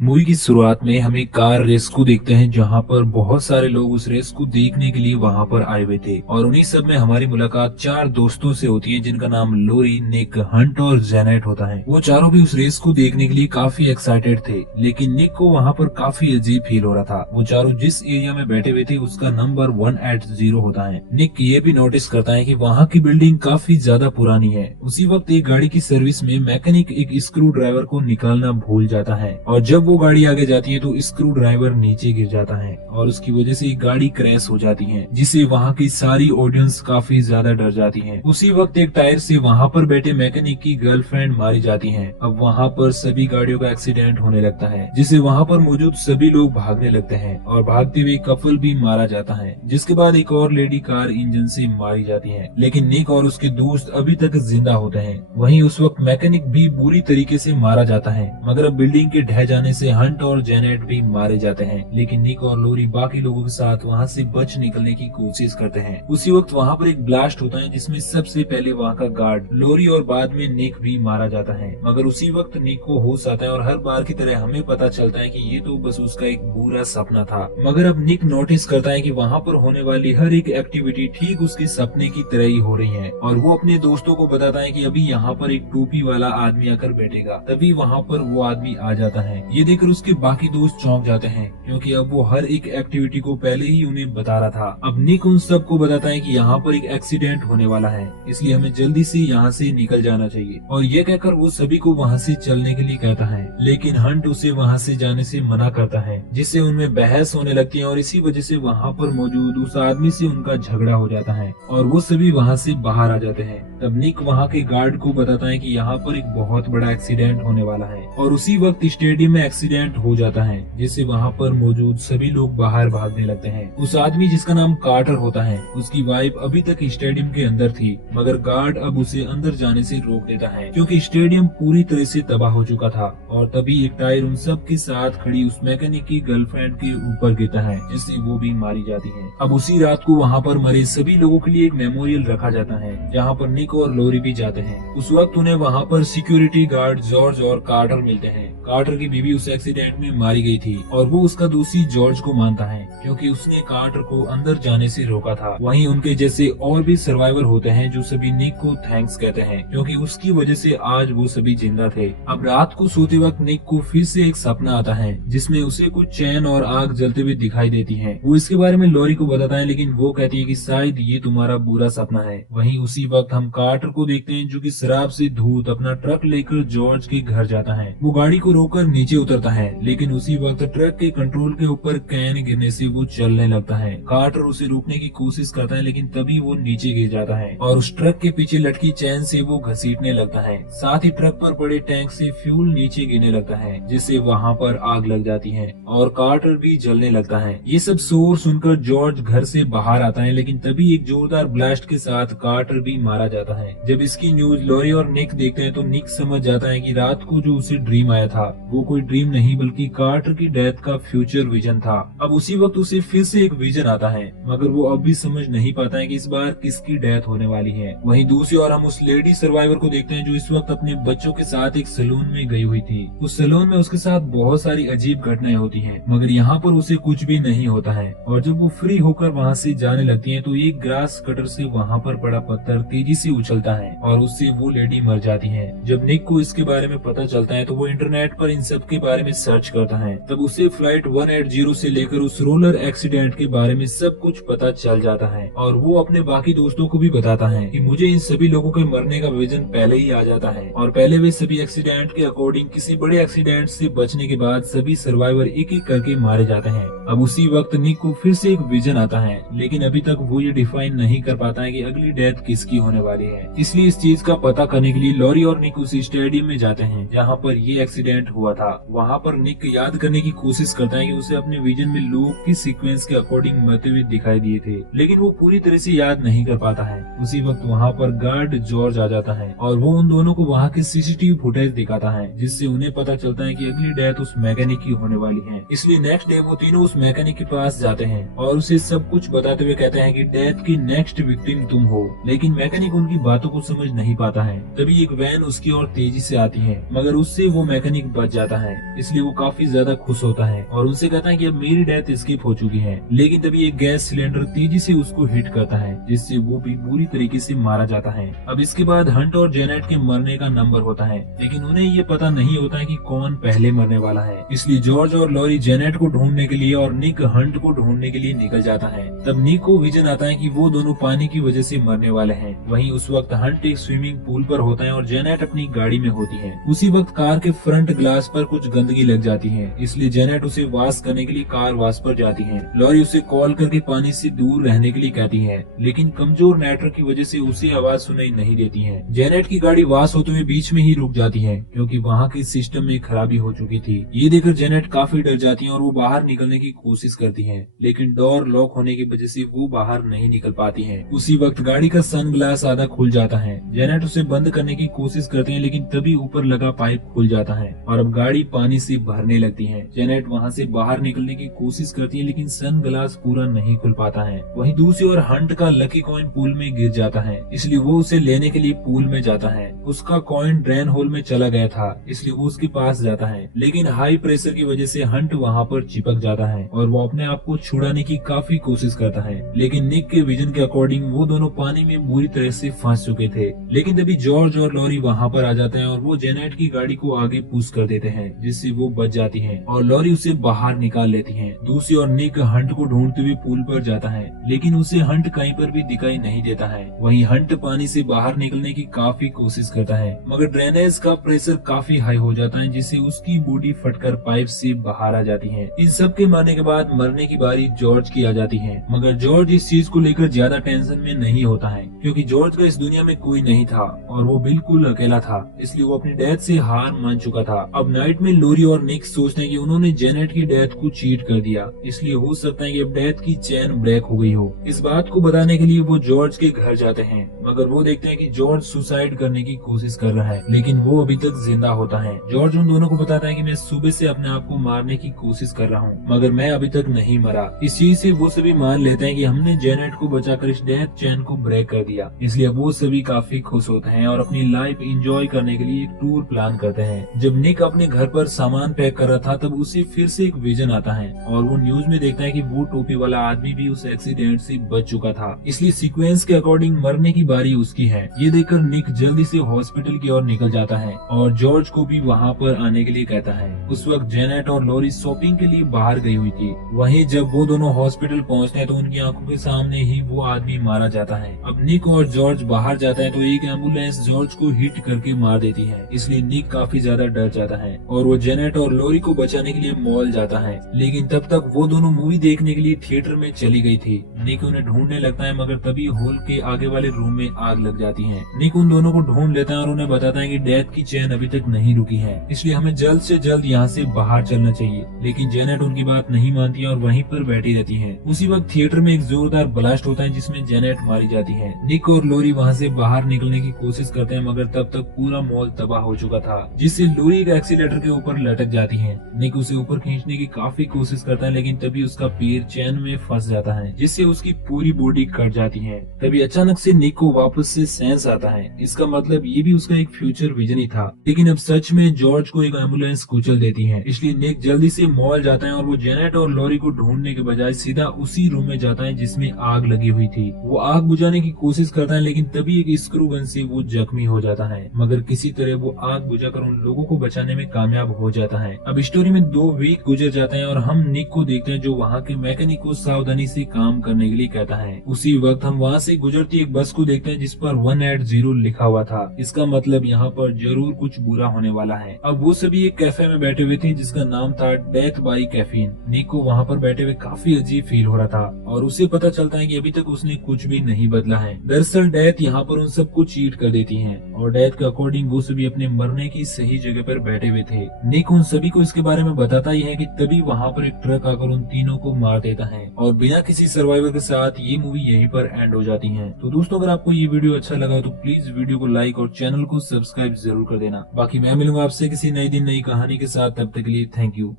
Movie की शुरुआत में हम एक कार रेस को देखते हैं जहां पर बहुत सारे लोग उस रेस को देखने के लिए वहां पर आए हुए थे और उन्हीं सब में हमारी मुलाकात चार दोस्तों से होती है जिनका नाम लोरी, निक, हंट और जेनेट होता है। वो चारों भी उस रेस को देखने के लिए काफी एक्साइटेड थे, लेकिन निक को वहां पर काफी अजीब फील हो रहा था। वो चारों जिस एरिया में बैठे हुए थे उसका नंबर 180 होता है। निक ये भी नोटिस करता है कि वहाँ की बिल्डिंग काफी ज्यादा पुरानी है। उसी वक्त एक गाड़ी की सर्विस में मैकेनिक एक स्क्रू ड्राइवर को निकालना भूल जाता है और जब वो गाड़ी आगे जाती है तो स्क्रू ड्राइवर नीचे गिर जाता है और उसकी वजह से गाड़ी क्रैश हो जाती है, जिससे वहाँ की सारी ऑडियंस काफी ज्यादा डर जाती है। उसी वक्त एक टायर से वहाँ पर बैठे मैकेनिक की गर्लफ्रेंड मारी जाती है। अब वहाँ पर सभी गाड़ियों का एक्सीडेंट होने लगता है, जिससे वहाँ पर मौजूद सभी लोग भागने लगते हैं और भागते हुए कपल भी मारा जाता है, जिसके बाद एक और लेडी कार इंजन से मारी जाती है। लेकिन निक और उसके दोस्त अभी तक जिंदा होते हैं। वहीं उस वक्त मैकेनिक भी बुरी तरीके से मारा जाता है, मगर अब बिल्डिंग के ढह जाने से हंट और जेनेट भी मारे जाते हैं। लेकिन निक और लोरी बाकी लोगों के साथ वहाँ से बच निकलने की कोशिश करते हैं। उसी वक्त वहाँ पर एक ब्लास्ट होता है जिसमें सबसे पहले वहाँ का गार्ड लोरी और बाद में निक भी मारा जाता है। मगर उसी वक्त निक को होश आता है और हर बार की तरह हमें पता चलता है कि ये तो बस उसका एक बुरा सपना था। मगर अब निक नोटिस करता है कि वहाँ पर होने वाली हर एक एक्टिविटी ठीक उसके सपने की तरह ही हो रही है और वो अपने दोस्तों को बताता है कि अभी यहाँ पर एक टोपी वाला आदमी आकर बैठेगा। तभी वहाँ पर वो आदमी आ जाता है। ये देखकर उसके बाकी दोस्त चौंक जाते हैं, क्योंकि अब वो हर एक एक्टिविटी को पहले ही उन्हें बता रहा था। अब निक उन सबको बताता है कि यहाँ पर एक एक्सीडेंट होने वाला है, इसलिए हमें जल्दी से यहाँ से निकल जाना चाहिए। और ये कहकर वो सभी को वहाँ से चलने के लिए कहता है, लेकिन हंट उसे वहाँ से जाने से मना करता है, जिससे उनमें बहस होने लगती है और इसी वजह से वहाँ पर मौजूद उस आदमी से उनका झगड़ा हो जाता है और वो सभी वहाँ से बाहर आ जाते हैं। तब निक वहाँ के गार्ड को बताता है कि यहाँ पर एक बहुत बड़ा एक्सीडेंट होने वाला है और उसी वक्त स्टेडियम में एक्सीडेंट हो जाता है, जिससे वहाँ पर मौजूद सभी लोग बाहर भागने लगते हैं। उस आदमी जिसका नाम कार्टर होता है, उसकी वाइफ अभी तक स्टेडियम के अंदर थी, मगर गार्ड अब उसे अंदर जाने से रोक देता है क्योंकि स्टेडियम पूरी तरह से तबाह हो चुका था। और तभी एक टायर उन सब के साथ खड़ी उस मैकेनिक की गर्लफ्रेंड के ऊपर गिरता है, जिससे वो भी मारी जाती है। अब उसी रात को वहाँ पर मरे सभी लोगों के लिए एक मेमोरियल रखा जाता है, जहाँ पर निक और लोरी भी जाते हैं। उस वक्त उन्हें वहाँ पर सिक्योरिटी गार्ड जॉर्ज और कार्टर मिलते हैं। कार्टर की बीवी उस एक्सीडेंट में मारी गई थी और वो उसका दोषी जॉर्ज को मानता है, क्योंकि उसने कार्टर को अंदर जाने से रोका था। वहीं उनके जैसे और भी सर्वाइवर होते हैं जो सभी निक को थैंक्स कहते हैं, क्योंकि उसकी वजह से आज वो सभी जिंदा थे। अब रात को सोते वक्त निक को फिर से एक सपना आता है, जिसमें उसे कुछ चैन और आग जलते हुए दिखाई देती है। वो इसके बारे में लोरी को बताता है, लेकिन वो कहती है कि शायद ये तुम्हारा बुरा सपना है। वहीं उसी वक्त हम कार्टर को देखते हैं, जो कि शराब से धूत अपना ट्रक लेकर जॉर्ज के घर जाता है। वो गाड़ी को रोककर नीचे उतरता है, लेकिन उसी वक्त ट्रक के कंट्रोल के ऊपर कैन गिरने से वो चलने लगता है। कार्टर उसे रोकने की कोशिश करता है, लेकिन तभी वो नीचे गिर जाता है और उस ट्रक के पीछे लटकी चैन से वो घसीटने लगता है। साथ ही ट्रक पर पड़े टैंक से फ्यूल नीचे गिरने लगता है, जिससे वहाँ पर आग लग जाती है और कार्टर भी जलने लगता है। ये सब शोर सुनकर जॉर्ज घर से बाहर आता है, लेकिन तभी एक जोरदार ब्लास्ट के साथ कार्टर भी मारा जाता है। जब इसकी न्यूज लोरी और निक देखते हैं तो निक समझ जाता है कि रात को जो उसे ड्रीम आया था वो कोई ड्रीम नहीं बल्कि कार्टर की डेथ का फ्यूचर विजन था। अब उसी वक्त उसे फिर से एक विजन आता है, मगर वो अब भी समझ नहीं पाता है कि इस बार किसकी डेथ होने वाली है। वहीं दूसरी ओर हम उस लेडी सर्वाइवर को देखते हैं जो इस वक्त अपने बच्चों के साथ एक सैलून में गई हुई थी। उस सैलून में उसके साथ बहुत सारी अजीब घटनाएं होती हैं, मगर यहाँ पर उसे कुछ भी नहीं होता है। और जब वो फ्री होकर वहाँ से जाने लगती है तो एक ग्रास कटर से वहाँ पर पड़ा पत्थर तेजी से उछलता है और उससे वो लेडी मर जाती है। जब निक को इसके बारे में पता चलता है तो वो इंटरनेट पर इन सब के बारे में सर्च करता है। तब उसे फ्लाइट 180 से लेकर उस रोलर एक्सीडेंट के बारे में सब कुछ पता चल जाता है और वो अपने बाकी दोस्तों को भी बताता है कि मुझे इन सभी लोगों के मरने का विजन पहले ही आ जाता है और पहले वे सभी एक्सीडेंट के अकॉर्डिंग किसी बड़े एक्सीडेंट से बचने के बाद सभी सर्वाइवर एक एक करके मारे जाते हैं। अब उसी वक्त निक को फिर से एक विजन आता है, लेकिन अभी तक वो ये डिफाइन नहीं कर पाता है कि अगली डेथ किसकी होने वाली है। इसलिए इस चीज का पता करने के लिए लोरी और निक उस स्टेडियम में जाते हैं जहाँ पर ये एक्सीडेंट हुआ था। वहाँ पर निक याद करने की कोशिश करता है कि उसे अपने विजन में लोग की सीक्वेंस के अकॉर्डिंग मरते हुए दिखाई दिए थे, लेकिन वो पूरी तरह से याद नहीं कर पाता है। उसी वक्त वहाँ पर गार्ड जॉर्ज आ जाता है और वो उन दोनों को वहाँ के सीसीटीवी फुटेज दिखाता है, जिससे उन्हें पता चलता है कि अगली डेथ उस मैकेनिक की होने वाली है। इसलिए नेक्स्ट डे वो तीनों उस मैकेनिक के पास जाते हैं और उसे सब कुछ बताते हुए कहते हैं कि डेथ की नेक्स्ट विक्टिम तुम हो। लेकिन मैकेनिक उनकी बातों को समझ नहीं पाता है। तभी एक वैन उसकी ओर तेजी से आती है, मगर उससे वो मैकेनिक बच जाता है इसलिए वो काफी ज्यादा खुश होता है और उनसे कहता है कि अब मेरी डेथ स्किप हो चुकी है। लेकिन तभी एक गैस सिलेंडर तेजी से उसको हिट करता है, जिससे वो भी बुरी तरीके से मारा जाता है। अब इसके बाद हंट और जेनेट के मरने का नंबर होता है, लेकिन उन्हें ये पता नहीं होता है कि कौन पहले मरने वाला है। इसलिए जॉर्ज और लॉरी जेनेट को ढूंढने के लिए और निक हंट को ढूंढने के लिए निकल जाता है। तब निक को विजन आता है कि वो दोनों पानी की वजह से मरने वाले हैं। वहीं उस वक्त हंट एक स्विमिंग पूल पर होता है और जेनेट अपनी गाड़ी में होती है। उसी वक्त कार के फ्रंट ग्लास पर कुछ गंदगी लग जाती है, इसलिए जेनेट उसे वॉश करने के लिए कार वॉश पर जाती है। लॉरी उसे कॉल करके पानी से दूर रहने के लिए कहती है, लेकिन कमजोर नेटवर्क की वजह से उसे आवाज सुनाई नहीं देती है। जेनेट की गाड़ी वॉश होते हुए बीच में ही रुक जाती है, क्योंकि वहाँ के सिस्टम में खराबी हो चुकी थी। ये देखकर जेनेट काफी डर जाती है और वो बाहर निकलने की कोशिश करती है, लेकिन डोर लॉक होने की वजह से वो बाहर नहीं निकल पाती है। उसी वक्त गाड़ी का सन ग्लास आधा खुल जाता है। जेनेट उसे बंद करने की कोशिश करते हैं, लेकिन तभी ऊपर लगा पाइप खुल जाता है और अब गाड़ी पानी से भरने लगती है। जेनेट वहाँ से बाहर निकलने की कोशिश करती है, लेकिन सन ग्लास पूरा नहीं खुल पाता है। वहीं दूसरी ओर हंट का लकी कॉइन पूल में गिर जाता है, इसलिए वो उसे लेने के लिए पूल में जाता है। उसका कॉइन ड्रेन होल में चला गया था, इसलिए वो उसके पास जाता है, लेकिन हाई प्रेशर की वजह से हंट वहाँ पर चिपक जाता है और वो अपने आप को छुड़ाने की काफी कोशिश करता है। लेकिन निक के विजन के अकॉर्डिंग वो दोनों पानी में बुरी तरह से फंस चुके थे। लेकिन तभी जॉर्ज और लॉरी वहाँ पर आ जाते हैं और वो जेनेट की गाड़ी को आगे पुश कर देते हैं, जिससे वो बच जाती है और लॉरी उसे बाहर निकाल लेती है। दूसरी ओर निक हंट को ढूंढते हुए पूल पर जाता है, लेकिन उसे हंट कहीं पर भी दिखाई नहीं देता है। वहीं हंट पानी से बाहर निकलने की काफी कोशिश करता है, मगर ड्रेनेज का प्रेशर काफी हाई हो जाता है, जिससे उसकी बॉडी फटकर पाइप से बाहर आ जाती है। इन सब के मरने के बाद मरने की बारी जॉर्ज की आ जाती है, मगर जॉर्ज इस चीज को लेकर ज्यादा टेंशन में नहीं होता है, क्योंकि जॉर्ज का इस दुनिया में कोई नहीं था और वो बिल्कुल अकेला था, इसलिए वो अपनी डेथ से हार मान चुका था। अब नाइट में लोरी और निक सोचते हैं कि उन्होंने जेनेट की डेथ को चीट कर दिया, इसलिए हो सकता है कि अब डेथ की चेन ब्रेक हो गई हो। इस बात को बताने के लिए वो जॉर्ज के घर जाते हैं, मगर वो देखते हैं कि जॉर्ज सुसाइड करने की कोशिश कर रहा है, लेकिन वो अभी तक जिंदा होता है। जॉर्ज उन दोनों को बताता है कि मैं सुबह से अपने आप को मारने की कोशिश कर रहा हूँ, मगर मैं अभी तक नहीं मरा। इस चीज से वो सभी मान लेते हैं कि हमने जेनेट को बचाकर इस डेथ चेन को ब्रेक कर दिया, इसलिए वो सभी काफी खुश होते हैं और अपनी लाइफ एंजॉय करने के लिए एक टूर प्लान करते हैं। जब निक अपने घर पर सामान पैक कर रहा था, तब उसे फिर से एक विजन आता है और वो न्यूज में देखता है कि वो टोपी वाला आदमी भी उस एक्सीडेंट से बच चुका था, इसलिए सीक्वेंस के अकॉर्डिंग मरने की बारी उसकी है। ये देखकर निक जल्दी से हॉस्पिटल की ओर निकल जाता है और जॉर्ज को भी वहाँ पर आने के लिए कहता है। उस वक्त जेनेट और लोरी शॉपिंग के लिए बाहर गई हुई थी। वहीं जब वो दोनों हॉस्पिटल पहुँचते हैं तो उनकी आंखों के सामने ही वो आदमी मारा जाता है। अब निक और जॉर्ज बाहर जाता है तो एक एम्बुलेंस जॉर्ज को हिट करके मार देती है, इसलिए निक काफी ज्यादा डर जाता है और वो जेनेट और लोरी को बचाने के लिए मॉल जाता है। लेकिन तब तक वो दोनों मूवी देखने के लिए थिएटर में चली गई थी। निक उन्हें ढूंढने लगता है, मगर तभी हॉल के आगे वाले रूम में आग लग जाती है। निक उन दोनों को ढूंढ लेता है और उन्हें बताता है कि डेथ की चेन अभी तक नहीं रुकी है, इसलिए हमें जल्द से जल्द यहाँ से बाहर चलना चाहिए। लेकिन जेनेट उनकी बात नहीं मानती है और वहीं पर बैठी रहती है। उसी वक्त थिएटर में एक जोरदार ब्लास्ट होता है, जिसमें जेनेट मारी जाती है। निक और लोरी वहाँ से बाहर निकलने की कोशिश करते हैं, मगर तब तक पूरा मॉल तबाह हो चुका था, जिससे लोरी एक एक्सीलेटर के ऊपर लटक जाती है। निक उसे ऊपर खींचने की काफी कोशिश करता है, लेकिन तभी उसका पैर चैन में फंस जाता है, जिससे उसकी पूरी बॉडी कट जाती है। तभी अचानक से निक को वापस से सेंस आता है। इसका मतलब ये भी उसका एक फ्यूचर विजन ही था। लेकिन अब सच में जॉर्ज को एक एम्बुलेंस कुचल देती है, इसलिए निक जल्दी से मॉल जाता है और वो जेनेट और लोरी को ढूंढने के बजाय सीधा उसी रूम में जाता है जिसमें आग लगी हुई थी। वो आग बुझाने की कोशिश करता है, लेकिन तभी एक स्क्रू गन से वो जख्मी हो जाता है, मगर किसी तरह वो आग बुझाकर उन लोगों को बचाने में कामयाब हो जाता है। अब स्टोरी में 2 वीक गुजर जाते हैं और हम निक को देखते हैं, जो वहाँ के मैकेनिक को सावधानी से काम करने के लिए कहता है। उसी वक्त हम वहाँ से गुजरती एक बस को देखते हैं, जिस पर 180 लिखा हुआ था। इसका मतलब यहाँ पर जरूर कुछ बुरा होने वाला है। अब वो सभी एक कैफे में बैठे हुए थे, जिसका नाम था डेथ बाई कैफीन। निक को वहाँ पर बैठे हुए काफी अजीब फील हो रहा था और उसे पता चलता है कि अभी तक उसने कुछ भी नहीं बदला है। दरअसल डेथ यहाँ पर उन सबको चीट कर देती है और डेथ के अकॉर्डिंग वो सभी अपने मरने की सही जगह पर बैठे हुए थे। निक उन सभी को इसके बारे में बताता ही है कि तभी वहाँ पर एक ट्रक आकर उन तीनों को मार देता है और बिना किसी सर्वाइवर के साथ ये मूवी यहीं पर एंड हो जाती है। तो दोस्तों, अगर आपको ये वीडियो अच्छा लगा तो प्लीज वीडियो को लाइक और चैनल को सब्सक्राइब जरूर कर देना। बाकी मैं मिलूंगा आपसे किसी नई दिन नई कहानी के साथ, तब तक के लिए थैंक यू।